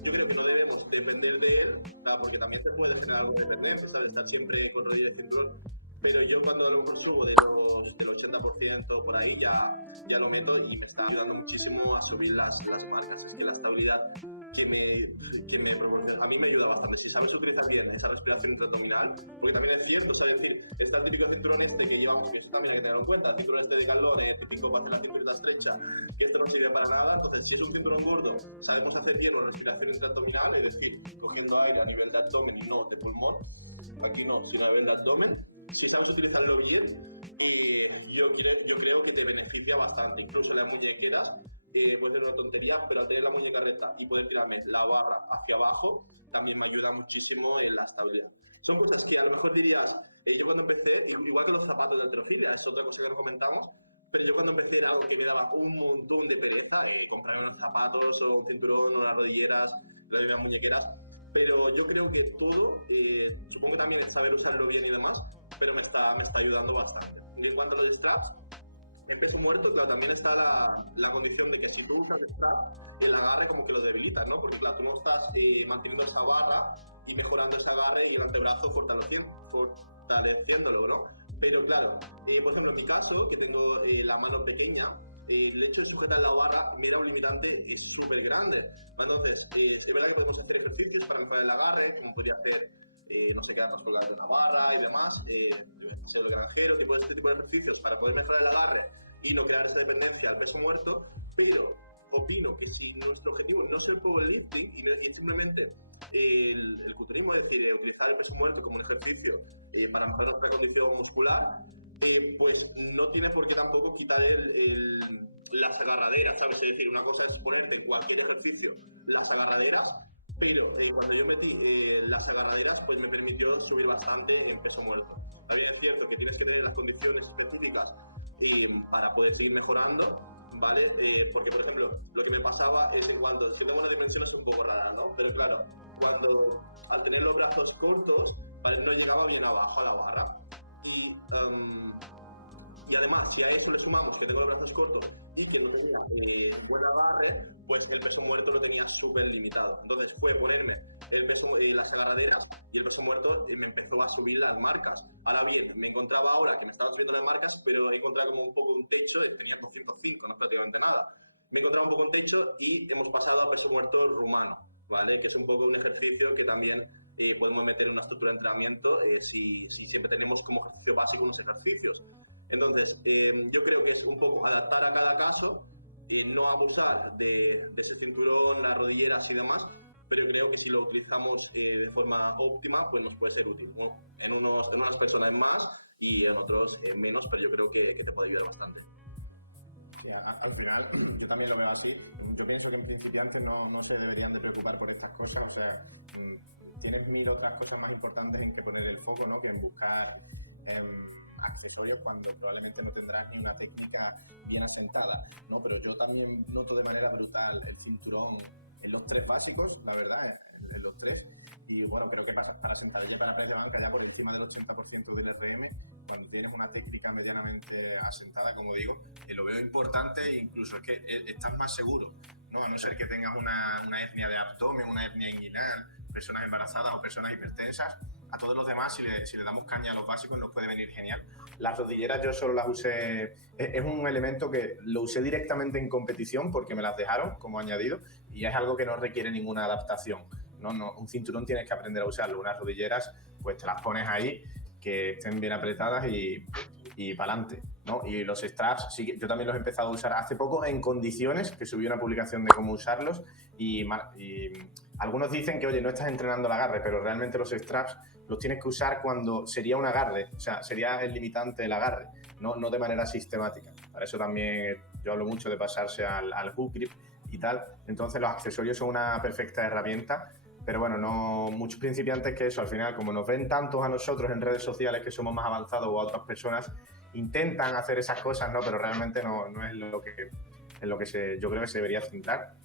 yo creo que no debemos depender de él, claro, porque también te puede generar algo de dependencia, ¿sabes? Estar siempre con rodilleras y cinturón. Pero yo cuando a lo mejor subo del 80% por ahí ya lo meto y me está ayudando muchísimo a subir las marcas. Es que la estabilidad que me proporciona, a mí me ayuda bastante. Si sabes utilizar bien esa respiración intraabdominal, porque también es cierto, ¿sabes? Es decir, está el típico cinturón que llevamos, que eso también hay que tenerlo en cuenta, el cinturón de Decathlon, típico para hacer la cinturita estrecha, que esto no sirve para nada. Entonces, si es un cinturón gordo, sabemos hacer bien una respiración intraabdominal, es decir, cogiendo aire a nivel de abdomen y no de pulmón, aquí no, sino a nivel de abdomen. Si sabes utilizarlo bien, yo creo que te beneficia bastante. Incluso las muñequeras, puede ser una tontería, pero al tener la muñeca recta y poder tirarme la barra hacia abajo, también me ayuda muchísimo en la estabilidad. Son cosas que a lo mejor dirías, yo cuando empecé, igual que los zapatos de halterofilia, es otra cosa que no comentamos, pero yo cuando empecé era algo que me daba un montón de pereza, comprarme unos zapatos o un cinturón o unas rodilleras, las mismas muñequeras, pero yo creo que todo, supongo que también es saber usarlo bien y demás, pero me está ayudando bastante. Y en cuanto a los straps, en peso muerto, claro, también está la condición de que si tú usas strap, el agarre como que lo debilitas, ¿no? Porque, claro, tú no estás manteniendo esa barra y mejorando ese agarre y el antebrazo fortaleciéndolo, ¿no? Pero, claro, por ejemplo, en mi caso, que tengo la mano pequeña, el hecho de sujetar la barra me da un limitante súper grande. Entonces, es verdad que podemos hacer ejercicios para mejorar el agarre, como podría hacer, no sé, quedarnos colgados de una barra y demás, paseo del granjero, este tipo de ejercicios para poder mejorar el agarre y no crear esa dependencia al peso muerto. Pero opino que si nuestro objetivo no es el powerlifting y es simplemente el culturismo, es decir, utilizar el peso muerto como un ejercicio para mejorar nuestra condición muscular, pues no tiene por qué tampoco quitar las agarraderas, ¿sabes? Es decir, una cosa es ponerte en cualquier ejercicio las agarraderas, pero cuando yo metí las agarraderas, pues me permitió subir bastante en peso muerto. También es cierto que tienes que tener las condiciones específicas para poder seguir mejorando, ¿vale? Porque, por ejemplo, lo que me pasaba es es que tengo unas dimensiones un poco raras, ¿no? Pero claro, al tener los brazos cortos, ¿vale? No llegaba bien abajo a la barra. Y además, si a eso le sumamos que tengo los brazos cortos y que no tenía buen agarre, pues el peso muerto lo tenía súper limitado. Entonces fue ponerme las agarraderas y el peso muerto me empezó a subir las marcas. Ahora bien, me encontraba ahora que me estaban subiendo las marcas, pero he encontrado como un poco un techo, tenía 205, no es prácticamente nada. Me encontraba un poco un techo y hemos pasado a peso muerto rumano, ¿vale? Que es un poco un ejercicio que también podemos meter en una estructura de entrenamiento si siempre tenemos como ejercicio básico unos ejercicios. Entonces, yo creo que es un poco adaptar a cada caso, no abusar de ese cinturón, las rodilleras y demás, pero creo que si lo utilizamos de forma óptima, pues nos puede ser útil. Bueno, en unas personas más y en otros menos, pero yo creo que te puede ayudar bastante. Sí, al final yo también lo veo así. Yo pienso que en principiantes no se deberían de preocupar por estas cosas. O sea, tienes 1000 otras cosas más importantes en que poner el foco, ¿no? Que en buscar accesorios cuando probablemente no tendrás ni una técnica bien asentada, ¿no? Pero yo también noto de manera brutal el cinturón en los 3 básicos, la verdad, en los 3. Y bueno, creo que para sentadilla y para press de banca ya por encima del 80% del RM, cuando tienes una técnica medianamente asentada, como digo, lo veo importante e incluso es que estás más seguro, ¿no? A no ser que tengas una hernia de abdomen, una hernia inguinal, personas embarazadas o personas hipertensas. A todos los demás, si le damos caña a los básicos, nos puede venir genial. Las rodilleras yo solo las usé, es un elemento que lo usé directamente en competición porque me las dejaron como añadido y es algo que no requiere ninguna adaptación. No, un cinturón tienes que aprender a usarlo. Unas rodilleras, pues te las pones ahí, que estén bien apretadas y para adelante, ¿no? Y los straps, sí, yo también los he empezado a usar hace poco en condiciones, que subí una publicación de cómo usarlos y algunos dicen que, oye, no estás entrenando el agarre, pero realmente los straps los tienes que usar cuando sería un agarre, o sea, sería el limitante del agarre, no de manera sistemática. Para eso también yo hablo mucho de pasarse al hook grip y tal. Entonces los accesorios son una perfecta herramienta, pero bueno, no muchos principiantes que eso, al final, como nos ven tantos a nosotros en redes sociales que somos más avanzados o a otras personas, intentan hacer esas cosas, ¿no? Pero realmente no es en lo que yo creo que se debería centrar.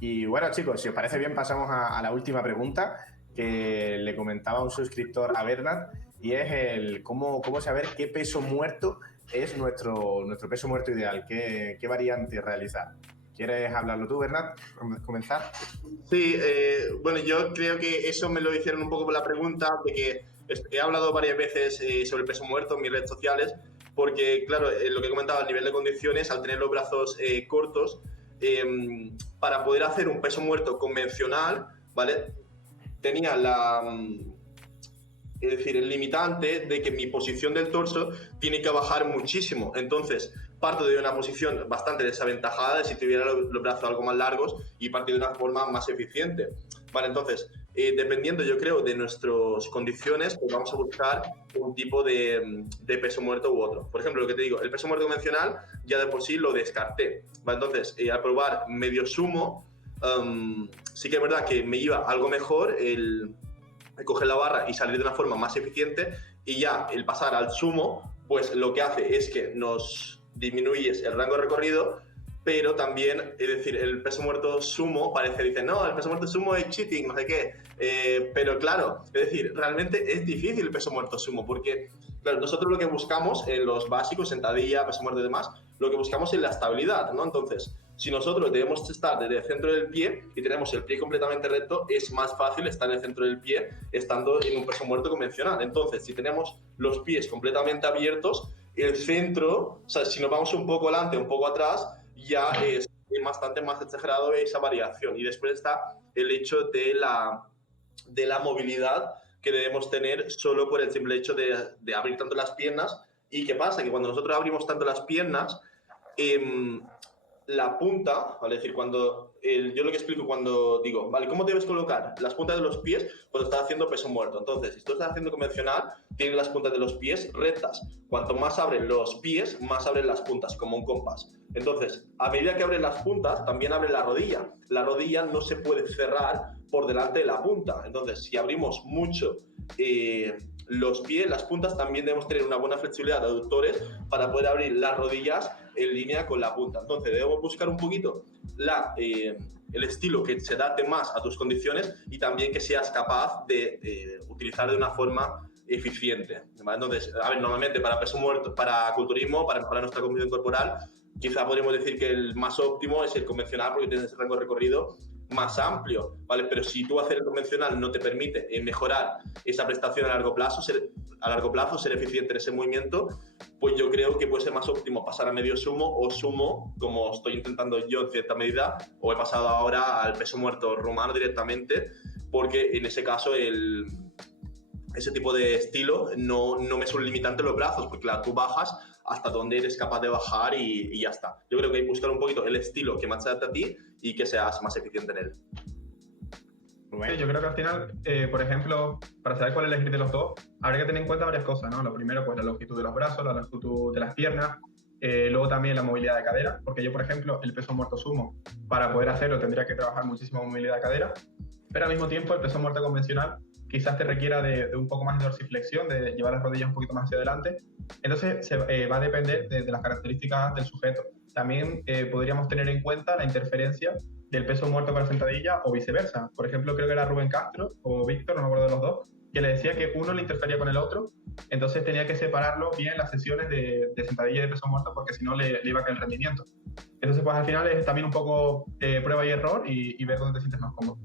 Y bueno, chicos, si os parece bien, pasamos a la última pregunta que le comentaba un suscriptor a Bernat, y es el cómo saber qué peso muerto es nuestro peso muerto ideal, qué variante realizar. ¿Quieres hablarlo tú, Bernat? ¿Comenzar? Sí, bueno, yo creo que eso me lo hicieron un poco por la pregunta de que he hablado varias veces sobre el peso muerto en mis redes sociales, porque, claro, lo que he comentado, a nivel de condiciones, al tener los brazos cortos, para poder hacer un peso muerto convencional, ¿vale? Tenía es decir, el limitante de que mi posición del torso tiene que bajar muchísimo. Entonces, parto de una posición bastante desaventajada de si tuviera los brazos algo más largos y partir de una forma más eficiente. Vale, entonces, dependiendo, yo creo, de nuestras condiciones, pues vamos a buscar un tipo de peso muerto u otro. Por ejemplo, lo que te digo, el peso muerto convencional ya de por sí lo descarté. Vale, entonces, al probar medio sumo, sí que es verdad que me iba algo mejor el coger la barra y salir de una forma más eficiente, y ya el pasar al sumo, pues lo que hace es que nos disminuyes el rango de recorrido, pero también, es decir, el peso muerto sumo dicen, no, el peso muerto sumo es cheating, no sé qué, pero claro, es decir, realmente es difícil el peso muerto sumo, porque claro, nosotros lo que buscamos en los básicos, sentadilla, peso muerto y demás, lo que buscamos es la estabilidad, ¿no? Entonces, si nosotros debemos estar desde el centro del pie y tenemos el pie completamente recto, es más fácil estar en el centro del pie estando en un peso muerto convencional. Entonces, si tenemos los pies completamente abiertos, el centro, o sea, si nos vamos un poco adelante, un poco atrás, ya es bastante más exagerado esa variación. Y después está el hecho de la movilidad que debemos tener solo por el simple hecho de abrir tanto las piernas. ¿Y qué pasa? Que cuando nosotros abrimos tanto las piernas, la punta, ¿vale? Es decir, yo lo que explico cuando digo, ¿vale? ¿Cómo debes colocar las puntas de los pies cuando estás haciendo peso muerto? Entonces, si tú estás haciendo convencional, tienes las puntas de los pies rectas. Cuanto más abren los pies, más abren las puntas, como un compás. Entonces, a medida que abren las puntas, también abre la rodilla. La rodilla no se puede cerrar por delante de la punta. Entonces, si abrimos mucho los pies, las puntas, también debemos tener una buena flexibilidad de aductores para poder abrir las rodillas en línea con la punta. Entonces, debemos buscar un poquito el estilo que se adapte más a tus condiciones y también que seas capaz de utilizar de una forma eficiente, ¿vale? Entonces, a ver, normalmente para peso muerto, para culturismo, para mejorar nuestra composición corporal, quizá podríamos decir que el más óptimo es el convencional porque tienes ese rango de recorrido más amplio, ¿vale? Pero si tú hacer el convencional no te permite mejorar esa prestación a largo plazo, ser eficiente en ese movimiento, pues yo creo que puede ser más óptimo pasar a medio sumo o sumo, como estoy intentando yo en cierta medida, o he pasado ahora al peso muerto rumano directamente, porque en ese caso ese tipo de estilo no me es un limitante en los brazos, porque claro, tú bajas hasta donde eres capaz de bajar y ya está. Yo creo que hay que buscar un poquito el estilo que más se adapte a ti y que seas más eficiente en él. Sí, yo creo que al final, por ejemplo, para saber cuál elegir de los dos, habría que tener en cuenta varias cosas, ¿no? Lo primero, pues la longitud de los brazos, la longitud de las piernas, luego también la movilidad de cadera, porque yo, por ejemplo, el peso muerto sumo, para poder hacerlo tendría que trabajar muchísima movilidad de cadera, pero al mismo tiempo el peso muerto convencional quizás te requiera de un poco más de dorsiflexión, de llevar las rodillas un poquito más hacia adelante. Entonces va a depender de las características del sujeto. También podríamos tener en cuenta la interferencia del peso muerto para sentadilla o viceversa. Por ejemplo, creo que era Rubén Castro o Víctor, no me acuerdo de los dos, que le decía que uno le interfería con el otro, entonces tenía que separarlo bien las sesiones de sentadilla y de peso muerto porque si no le iba a caer el rendimiento. Entonces, pues al final es también un poco prueba y error y ver dónde te sientes más cómodo.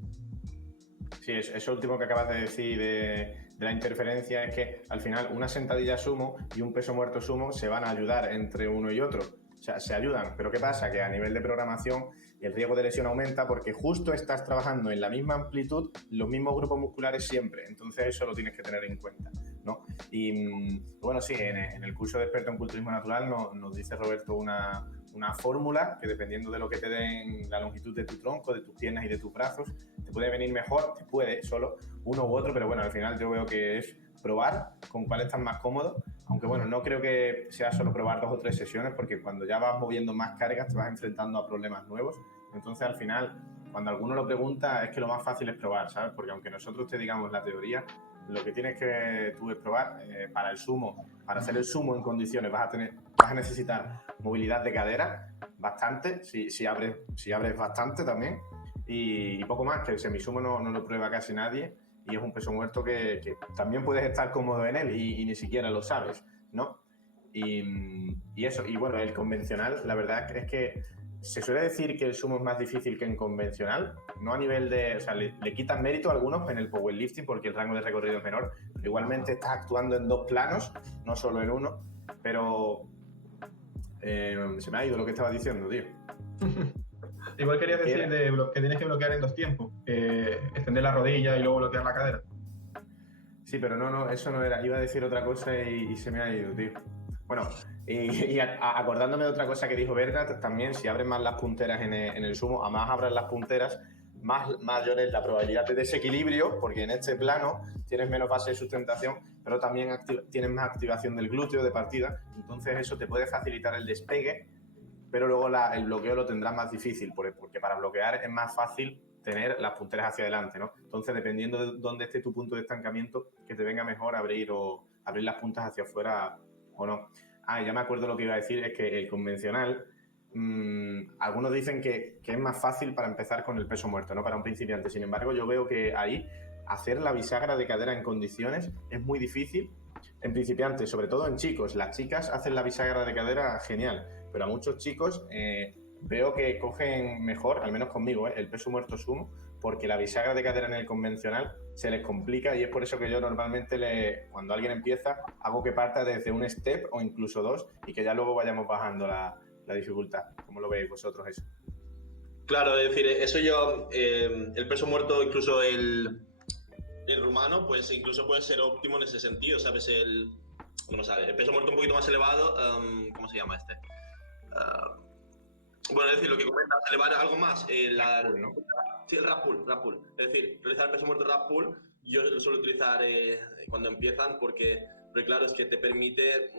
Sí, eso último que acabas de decir de la interferencia es que al final una sentadilla sumo y un peso muerto sumo se van a ayudar entre uno y otro. O sea, se ayudan, pero ¿qué pasa? Que a nivel de programación el riesgo de lesión aumenta porque justo estás trabajando en la misma amplitud, los mismos grupos musculares siempre. Entonces eso lo tienes que tener en cuenta, ¿no? Y bueno, sí, en el curso de experto en culturismo natural nos dice Roberto una fórmula que dependiendo de lo que te den la longitud de tu tronco, de tus piernas y de tus brazos, te puede venir mejor, te puede solo uno u otro, pero bueno, al final yo veo que es probar con cuál estás más cómodo, aunque bueno, no creo que sea solo probar 2 o 3 sesiones, porque cuando ya vas moviendo más cargas te vas enfrentando a problemas nuevos, entonces al final, cuando alguno lo pregunta, es que lo más fácil es probar, ¿sabes? Porque aunque nosotros te digamos la teoría, lo que tienes que tú es probar. Para el sumo, para hacer el sumo en condiciones vas a necesitar movilidad de cadera bastante, si abres bastante también, y poco más, que el semisumo no lo prueba casi nadie y es un peso muerto que también puedes estar cómodo en él y ni siquiera lo sabes, ¿no? Y eso, y bueno, el convencional, la verdad es que se suele decir que el sumo es más difícil que en convencional, no a nivel de, o sea, le quitan mérito a algunos en el powerlifting porque el rango de recorrido es menor, pero igualmente estás actuando en 2 planos, no solo en uno, pero se me ha ido lo que estaba diciendo, tío. Igual querías decir que tienes que bloquear en 2 tiempos, extender la rodilla y luego bloquear la cadera. Sí, pero no, eso no era, iba a decir otra cosa y se me ha ido, tío. Bueno, y acordándome de otra cosa que dijo Bernat, también si abres más las punteras en el sumo, a más abras las punteras, más mayor es la probabilidad de desequilibrio, porque en este plano tienes menos base de sustentación, pero también tienes más activación del glúteo de partida, entonces eso te puede facilitar el despegue, pero luego el bloqueo lo tendrás más difícil, porque para bloquear es más fácil tener las punteras hacia adelante, ¿no? Entonces, dependiendo de dónde esté tu punto de estancamiento, que te venga mejor abrir las puntas hacia afuera o no. Ya me acuerdo lo que iba a decir, es que el convencional, algunos dicen que es más fácil para empezar con el peso muerto, ¿no? Para un principiante. Sin embargo, yo veo que ahí hacer la bisagra de cadera en condiciones es muy difícil en principiantes, sobre todo en chicos. Las chicas hacen la bisagra de cadera genial, pero a muchos chicos veo que cogen mejor, al menos conmigo, el peso muerto sumo, porque la bisagra de cadera en el convencional se les complica y es por eso que yo normalmente, cuando alguien empieza, hago que parta desde un step o incluso 2 y que ya luego vayamos bajando la dificultad. ¿Cómo lo veis vosotros eso? Claro, es decir, eso yo, el peso muerto, incluso el rumano, pues incluso puede ser óptimo en ese sentido, ¿sabes? No me sale, el peso muerto un poquito más elevado, ¿cómo se llama este? Bueno, es decir, lo que comentas, elevar algo más. Rack pull, ¿no? Sí, el rack pull. Es decir, realizar el peso muerto rack pull, yo lo suelo utilizar cuando empiezan porque claro, es que te permite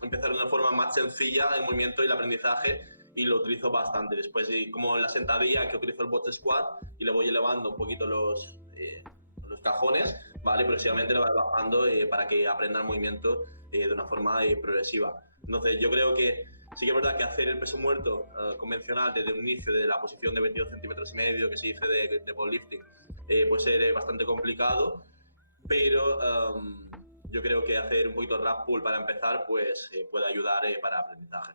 empezar de una forma más sencilla el movimiento y el aprendizaje y lo utilizo bastante. Después, como en la sentadilla que utilizo el bot squat y le voy elevando un poquito los cajones, ¿vale? Progresivamente le voy bajando para que aprenda el movimiento de una forma progresiva. Entonces, yo creo que sí que es verdad que hacer el peso muerto convencional desde un inicio, de la posición de 22 centímetros y medio que se dice de powerlifting, puede ser bastante complicado, pero yo creo que hacer un poquito de rack pull para empezar pues puede ayudar para aprendizaje.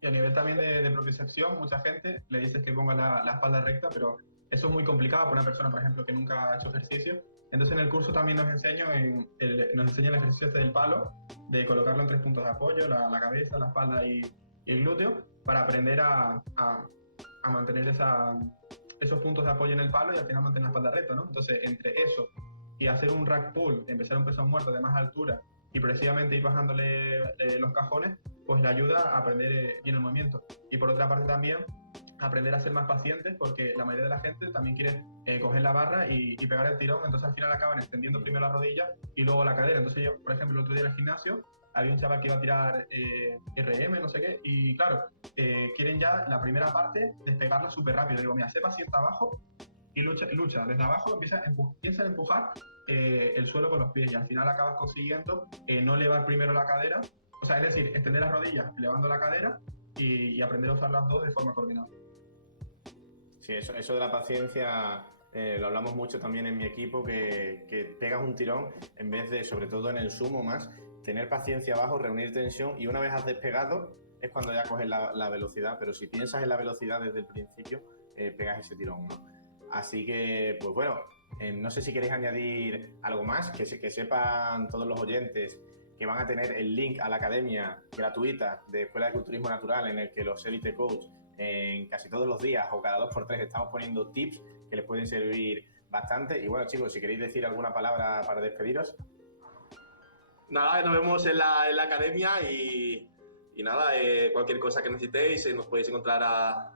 Y a nivel también de propiocepción, mucha gente le dices que ponga la espalda recta, pero eso es muy complicado para una persona, por ejemplo, que nunca ha hecho ejercicio. Entonces en el curso también nos enseñan el ejercicio este del palo, de colocarlo en 3 puntos de apoyo, la cabeza, la espalda y el glúteo, para aprender a mantener esos puntos de apoyo en el palo y al final mantener la espalda recta, ¿no? Entonces entre eso y hacer un rack pull, empezar un peso muerto de más altura y progresivamente ir bajándole los cajones, pues le ayuda a aprender bien el movimiento. Y por otra parte también aprender a ser más pacientes, porque la mayoría de la gente también quiere coger la barra y pegar el tirón, entonces al final acaban extendiendo primero la rodilla y luego la cadera. Entonces yo, por ejemplo, el otro día en el gimnasio había un chaval que iba a tirar RM, no sé qué, y claro, quieren ya la primera parte despegarla súper rápido. Digo, mira, sé paciente abajo y lucha desde abajo, piensa en empujar el suelo con los pies y al final acabas consiguiendo no elevar primero la cadera, o sea, es decir, extender las rodillas elevando la cadera y aprender a usar las dos de forma coordinada. Sí, eso de la paciencia lo hablamos mucho también en mi equipo, que pegas un tirón en vez de, sobre todo en el sumo más, tener paciencia abajo, reunir tensión y una vez has despegado es cuando ya coges la velocidad, pero si piensas en la velocidad desde el principio, pegas ese tirón, ¿no? Así que, pues bueno, no sé si queréis añadir algo más, que sepan todos los oyentes que van a tener el link a la academia gratuita de Escuela de Culturismo Natural en el que los Elite Coach en casi todos los días o cada 2x3 estamos poniendo tips que les pueden servir bastante. Y bueno, chicos, si queréis decir alguna palabra para despediros. Nada, nos vemos en la academia y nada, cualquier cosa que necesitéis nos podéis encontrar a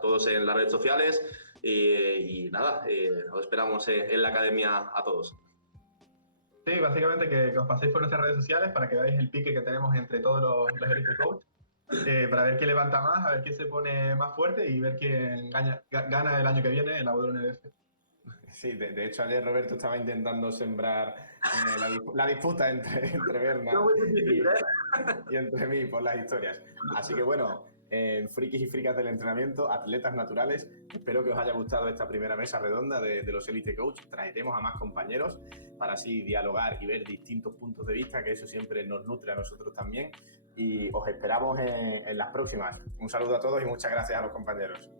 todos en las redes sociales y nada, os esperamos en la academia a todos. Sí, básicamente que os paséis por nuestras redes sociales para que veáis el pique que tenemos entre todos los Elite Coach, para ver quién levanta más, a ver quién se pone más fuerte y ver quién gana el año que viene en la WNBF. Sí, de hecho ayer Roberto estaba intentando sembrar la disputa entre Bernat y entre mí por las historias. Así que bueno, frikis y fricas del entrenamiento, atletas naturales, espero que os haya gustado esta primera mesa redonda de los Elite Coach. Traeremos a más compañeros para así dialogar y ver distintos puntos de vista, que eso siempre nos nutre a nosotros también. Y os esperamos en las próximas. Un saludo a todos y muchas gracias a los compañeros.